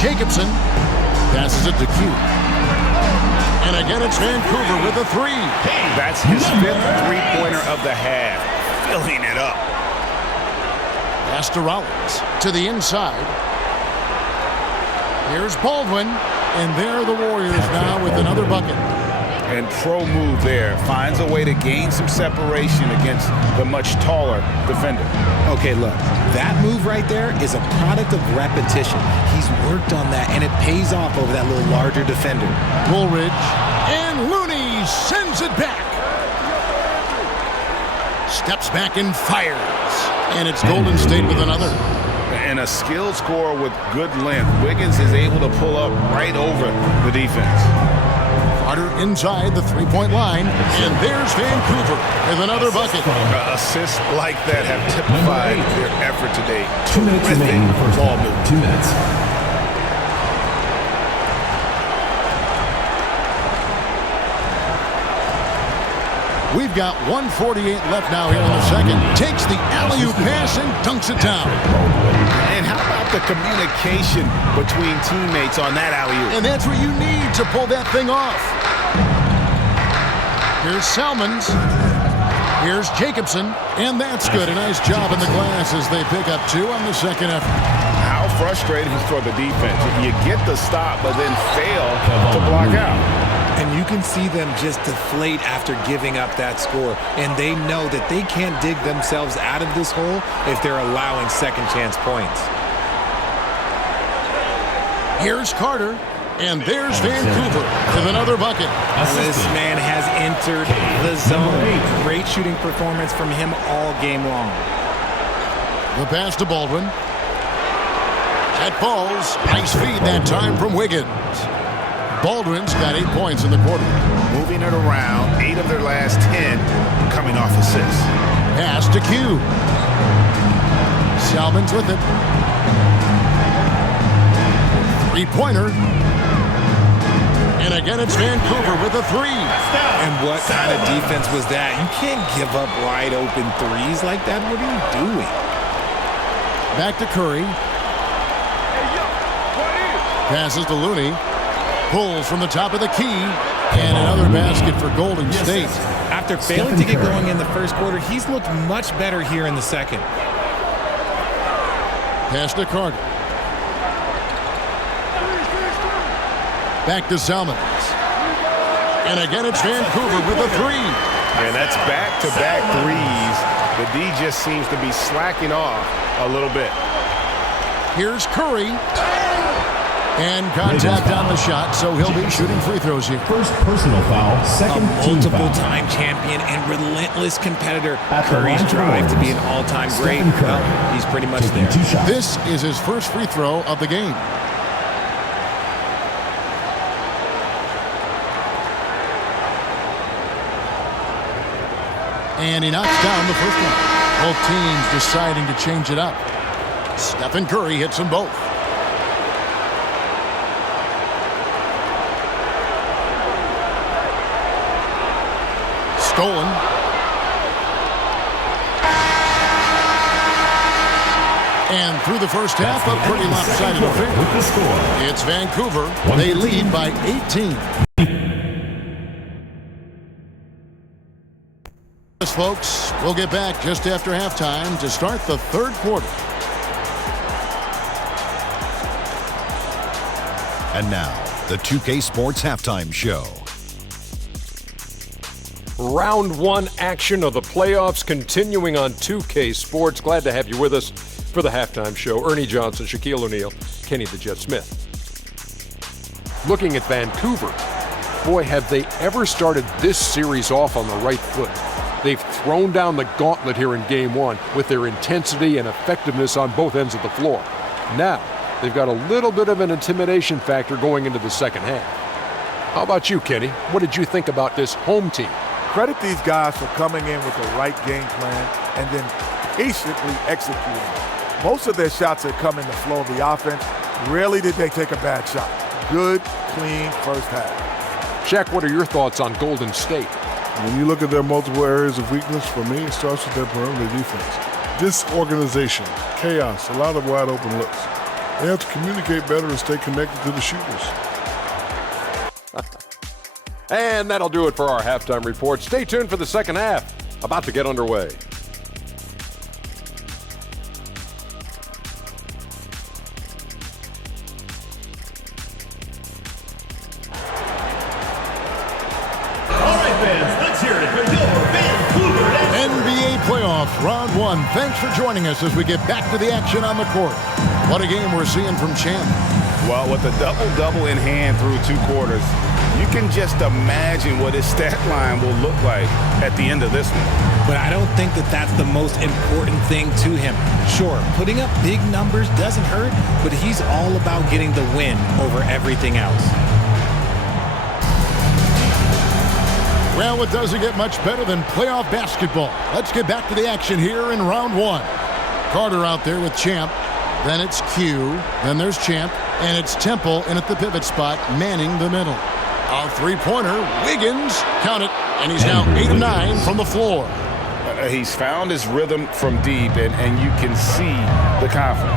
Jacobson. Passes it to Q. And again, it's Vancouver with a three. That's his fifth three-pointer of the half. Filling it up. Pass to Rollins to the inside. Here's Baldwin. And there are the Warriors now with another bucket. And pro move there. Finds a way to gain some separation against the much taller defender. Okay, look. That move right there is a product of repetition. He's worked on that, and it pays off over that little larger defender. Woolridge. And Looney sends it back. Steps back and fires. And it's Golden State with another. And a skilled scorer with good length. Wiggins is able to pull up right over the defense. Carter inside the three-point line. And there's Vancouver with another bucket. Assists like that have typified their effort today. 2 minutes remaining in the first half. 2 minutes. We've got 1:48 left now here in the second. Takes the alley-oop pass and dunks it down. And how about the communication between teammates on that alley-oop? And that's what you need to pull that thing off. Here's Salmons. Here's Jacobson. And that's good. A nice job in the glass as they pick up two on the second effort. How frustrating for the defense. You get the stop, but then fail to block out. And you can see them just deflate after giving up that score. And they know that they can't dig themselves out of this hole if they're allowing second chance points. Here's Carter. And there's Vancouver with another bucket. This man has entered the zone. Great shooting performance from him all game long. The pass to Baldwin. That falls. Nice feed that time from Wiggins. Baldwin's got 8 points in the quarter. Moving it around, 8 of their last 10 coming off assists. Pass to Q. Salmons with it. Three-pointer. And again, it's Vancouver with a three. And what kind of defense was that? You can't give up wide open threes like that. What are you doing? Back to Curry. Passes to Looney. Pulls from the top of the key. And another basket for Golden State. After failing to get going in the first quarter, he's looked much better here in the second. Pass to Carter. Back to Salmons. And again, it's Vancouver with a three. And that's back-to-back threes. The D just seems to be slacking off a little bit. Here's Curry. And contact on the shot, so he'll be shooting free throws here. First personal foul, second team foul. Multiple-time champion and relentless competitor. Curry's drive to be an all-time great. Well, he's pretty much there. This is his first free throw of the game. And he knocks down the first one. Both teams deciding to change it up. Stephen Curry hits them both. Stolen. And through the first half, a pretty lopsided affair. With the score, it's Vancouver. They lead by 18. Folks, we'll get back just after halftime to start the third quarter. And now, the 2K Sports Halftime Show. Round one action of the playoffs continuing on 2K Sports. Glad to have you with us for the halftime show. Ernie Johnson, Shaquille O'Neal, Kenny the Jet Smith. Looking at Vancouver, boy, have they ever started this series off on the right foot. They've thrown down the gauntlet here in Game 1 with their intensity and effectiveness on both ends of the floor. Now, they've got a little bit of an intimidation factor going into the second half. How about you, Kenny? What did you think about this home team? Credit these guys for coming in with the right game plan and then patiently executing. Most of their shots that come in the flow of the offense, rarely did they take a bad shot. Good, clean first half. Shaq, what are your thoughts on Golden State? When you look at their multiple areas of weakness, for me, it starts with their perimeter defense. Disorganization, chaos, a lot of wide open looks. They have to communicate better and stay connected to the shooters. And that'll do it for our halftime report. Stay tuned for the second half. About to get underway. NBA playoffs, round one. Thanks for joining us as we get back to the action on the court. What a game we're seeing from Champ. Well, with a double-double in hand through 2 quarters, you can just imagine what his stat line will look like at the end of this one. But I don't think that that's the most important thing to him. Sure, putting up big numbers doesn't hurt, but he's all about getting the win over everything else. Well, it doesn't get much better than playoff basketball. Let's get back to the action here in round one. Carter out there with Champ. Then it's Q. Then there's Champ. And it's Temple in at the pivot spot, manning the middle. A three-pointer. Wiggins. Count it. And he's now 8 of 9 from the floor. He's found his rhythm from deep, and you can see the confidence.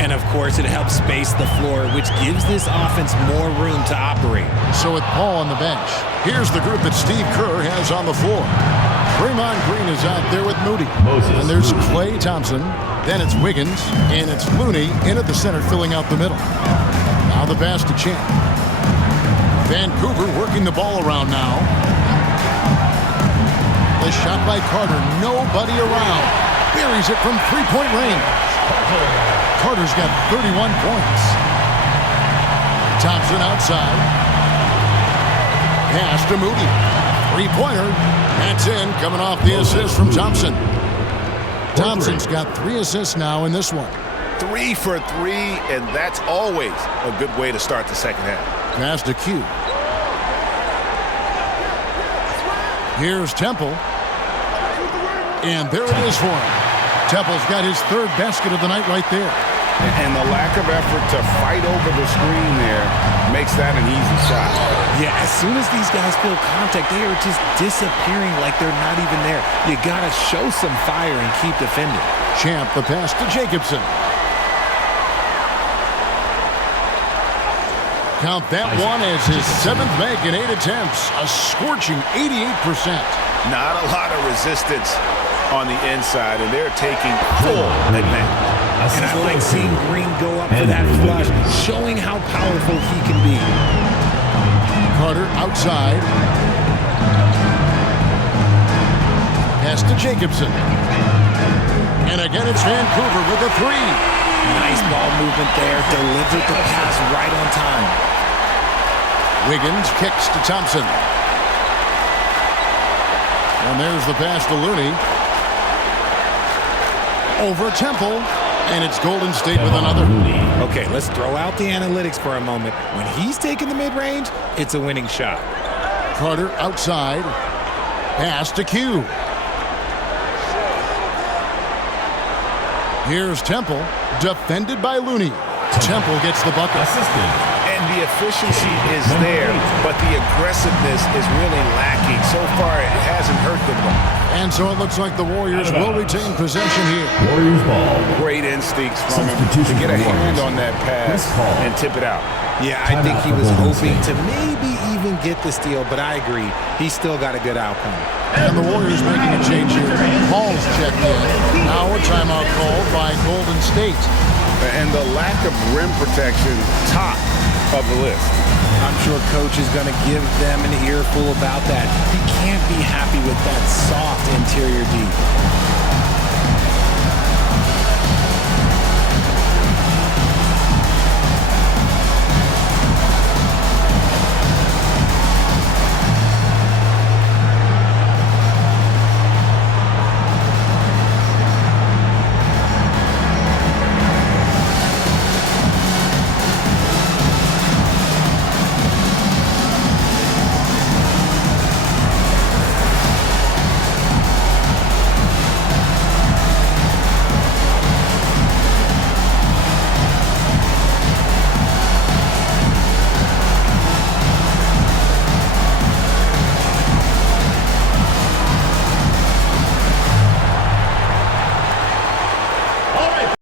And, of course, it helps space the floor, which gives this offense more room to operate. So with Paul on the bench, here's the group that Steve Kerr has on the floor. Draymond Green is out there with Moody. And there's Klay Thompson. Then it's Wiggins. And it's Looney in at the center, filling out the middle. Now the pass to Champ. Vancouver working the ball around now. The shot by Carter. Nobody around. Buries it from three-point range. Carter's got 31 points. Thompson outside. Pass to Moody. Three-pointer. That's in, coming off the assist from Thompson. Thompson's got 3 assists now in this one. 3 for 3, and that's always a good way to start the second half. Pass to Q. Here's Temple. And there it is for him. Temple's got his 3rd basket of the night right there. And the lack of effort to fight over the screen there makes that an easy shot. Yeah, as soon as these guys feel contact, they are just disappearing like they're not even there. You got to show some fire and keep defending. Champ, the pass to Jacobson. Count that one as his 7th make in 8 attempts. A scorching 88%. Not a lot of resistance on the inside, and they're taking full advantage. And I like seeing Green go up for that flush, showing how powerful he can be. Carter outside. Pass to Jacobson. And again, it's Vancouver with a 3. Nice ball movement there. Delivered the pass right on time. Wiggins kicks to Thompson. And there's the pass to Looney. Over Temple. And it's Golden State with another. Okay, let's throw out the analytics for a moment. When he's taking the mid-range, it's a winning shot. Carter outside. Pass to Q. Here's Temple. Defended by Looney. Temple gets the bucket. And the efficiency is there, but the aggressiveness is really lacking. So far, it hasn't hurt them much. And so it looks like the Warriors will retain possession here. Warriors ball. Great instincts from him to get a hand on that pass and tip it out. Yeah, I think he was hoping to maybe even get the steal, but I agree. He's still got a good outcome. And the Warriors making a change here. Paul's checked in. Now a timeout called by Golden State. And the lack of rim protection, top of the list. I'm sure Coach is going to give them an earful about that. He can't be happy with that soft interior D.